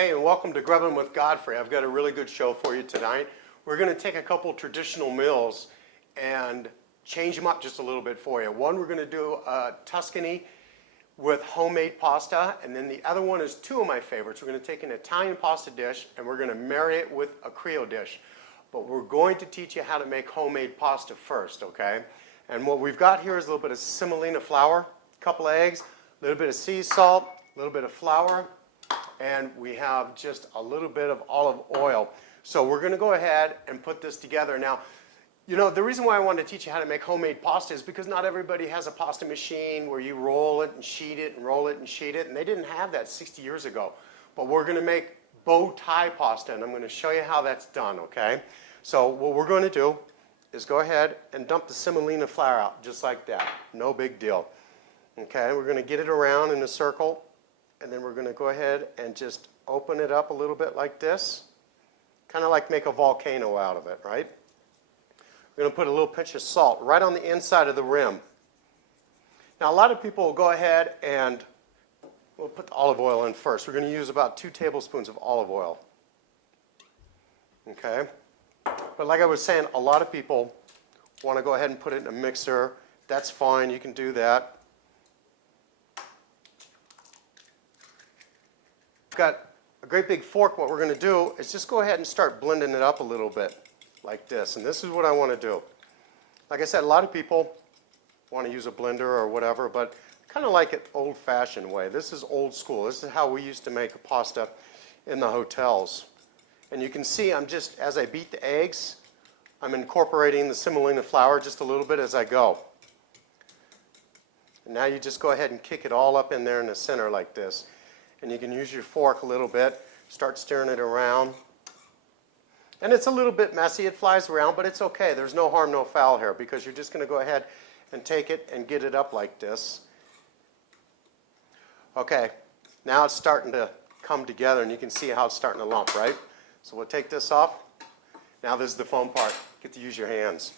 Hey, and welcome to Grubbin with Godfrey. I've got a really good show for you tonight. We're going to take a couple traditional meals and change them up just a little bit for you. One, we're going to do a Tuscany with homemade pasta, and then the other one is two of my favorites. We're going to take an Italian pasta dish and we're going to marry it with a Creole dish. But we're going to teach you how to make homemade pasta first, okay? And what we've got here is a little bit of semolina flour, a couple of eggs, a little bit of sea salt, a little bit of flour, and we have just a little bit of olive oil. So we're going to go ahead and put this together. Now, you know, the reason why I wanted to teach you how to make homemade pasta is because not everybody has a pasta machine where you roll it and sheet it and roll it and sheet it, and they didn't have that 60 years ago. But we're going to make bow tie pasta, and I'm going to show you how that's done, okay? So what we're going to do is go ahead and dump the semolina flour out just like that. No big deal. Okay, we're going to get it around in a circle, and then we're going to go ahead and just open it up a little bit like this. Kind of like make a volcano out of it, right? We're going to put a little pinch of salt right on the inside of the rim. Now, a lot of people will go ahead and we'll put the olive oil in first. We're going to use about 2 tablespoons of olive oil. Okay? But like I was saying, a lot of people want to go ahead and put it in a mixer. That's fine. You can do that. Got a great big fork. What we're going to do is just go ahead and start blending it up a little bit like this, and this is what I want to do. Like I said, a lot of people want to use a blender or whatever, but kind of like it old-fashioned way. This is old school. This is how we used to make a pasta in the hotels. And you can see I'm just, as I beat the eggs, I'm incorporating the semolina flour just a little bit as I go. And now you just go ahead and kick it all up in there in the center like this. And you can use your fork a little bit, start stirring it around. And it's a little bit messy, it flies around, but it's okay. There's no harm, no foul here, because you're just going to go ahead and take it and get it up like this. Okay, now it's starting to come together, and you can see how it's starting to lump, right? So we'll take this off. Now this is the fun part. You get to use your hands.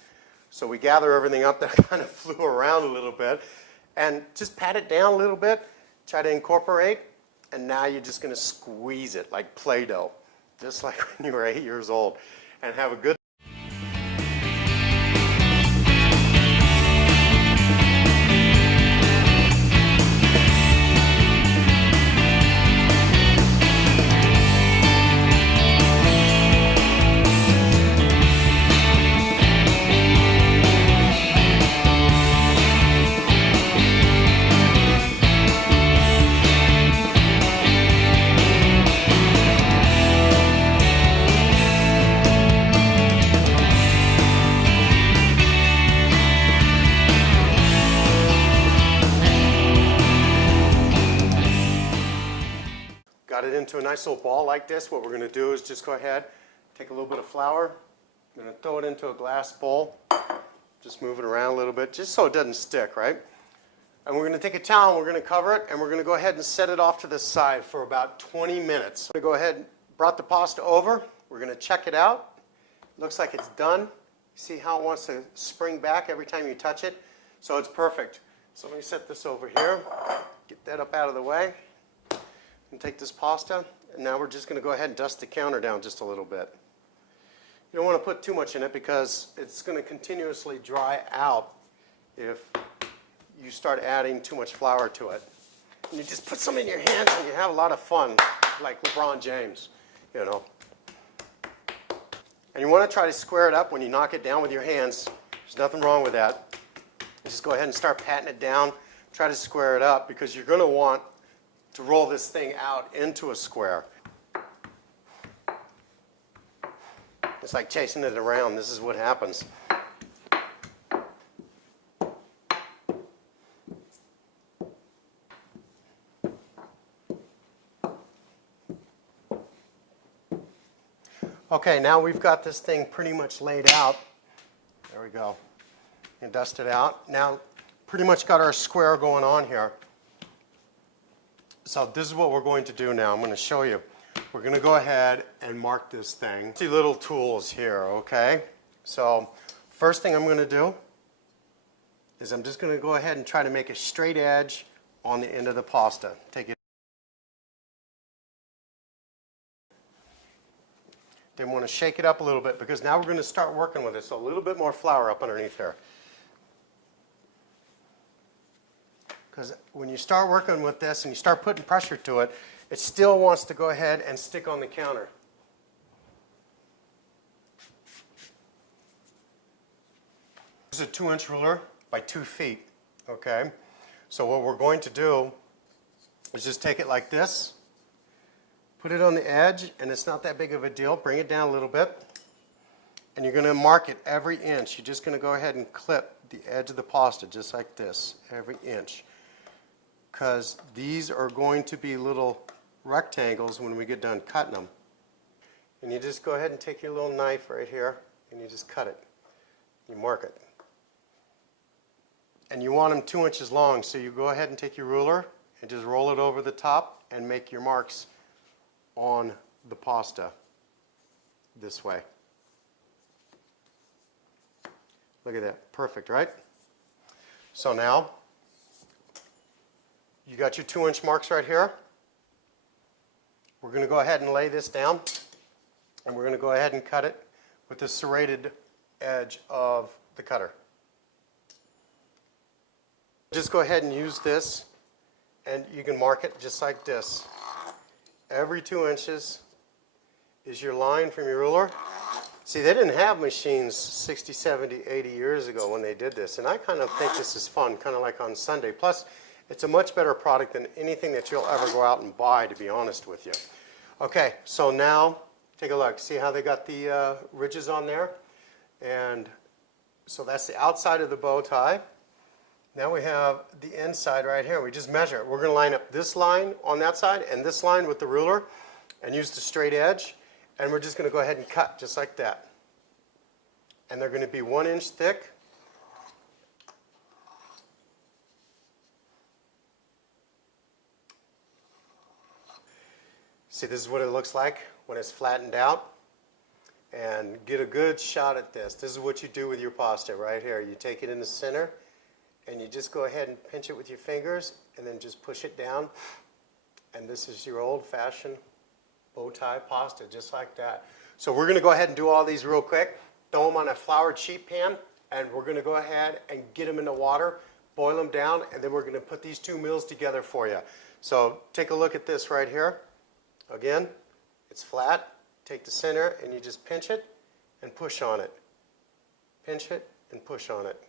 So we gather everything up that kind of flew around a little bit, and just pat it down a little bit, try to incorporate. And now you're just going to squeeze it like Play-Doh, just like when you were 8 years old, and have a good Got it into a nice little ball like this. What we're going to do is just go ahead, take a little bit of flour. I'm going to throw it into a glass bowl. Just move it around a little bit, just so it doesn't stick, right? And we're going to take a towel, we're going to cover it, and we're going to go ahead and set it off to the side for about 20 minutes. I'm going to go ahead and brought the pasta over. We're going to check it out. Looks like it's done. See how it wants to spring back every time you touch it? So it's perfect. So let me set this over here. Get that up out of the way. And take this pasta, and now we're just going to go ahead and dust the counter down just a little bit. You don't want to put too much in it because it's going to continuously dry out if you start adding too much flour to it. And you just put some in your hands and you have a lot of fun, like LeBron James, you know. And you want to try to square it up when you knock it down with your hands. There's nothing wrong with that. Just go ahead and start patting it down. Try to square it up because you're going to want to roll this thing out into a square. It's like chasing it around. This is what happens. Okay, now we've got this thing pretty much laid out. There we go. And dust it out. Now, pretty much got our square going on here. So this is what we're going to do now. I'm going to show you. We're going to go ahead and mark this thing. See little tools here, okay? So first thing I'm going to do is I'm just going to go ahead and try to make a straight edge on the end of the pasta. Take it Then we want to shake it up a little bit because now we're going to start working with it. So a little bit more flour up underneath there. Because when you start working with this and you start putting pressure to it, it still wants to go ahead and stick on the counter. This is a 2-inch ruler by 2 feet, okay? So what we're going to do is just take it like this, put it on the edge, and it's not that big of a deal. Bring it down a little bit, and you're going to mark it every inch. You're just going to go ahead and clip the edge of the pasta just like this, every inch. Because these are going to be little rectangles when we get done cutting them. And you just go ahead and take your little knife right here, and you just cut it. You mark it. And you want them 2 inches long, so you go ahead and take your ruler and just roll it over the top and make your marks on the pasta this way. Look at that. Perfect, right? So now, you got your 2-inch marks right here. We're going to go ahead and lay this down, and we're going to go ahead and cut it with the serrated edge of the cutter. Just go ahead and use this, and you can mark it just like this. Every 2 inches is your line from your ruler. See, they didn't have machines 60, 70, 80 years ago when they did this, and I kind of think this is fun, kind of like on Sunday. Plus, it's a much better product than anything that you'll ever go out and buy, to be honest with you. Okay, so now take a look. See how they got the ridges on there? And so that's the outside of the bow tie. Now we have the inside right here. We just measure it. We're going to line up this line on that side and this line with the ruler and use the straight edge. And we're just going to go ahead and cut just like that. And they're going to be 1 inch thick. See, this is what it looks like when it's flattened out. And get a good shot at this. This is what you do with your pasta right here. You take it in the center, and you just go ahead and pinch it with your fingers, and then just push it down. And this is your old-fashioned bow tie pasta, just like that. So we're going to go ahead and do all these real quick. Throw them on a floured sheet pan, and we're going to go ahead and get them in the water, boil them down, and then we're going to put these two meals together for you. So take a look at this right here. Again, it's flat. Take the center, and you just pinch it and push on it. Pinch it and push on it.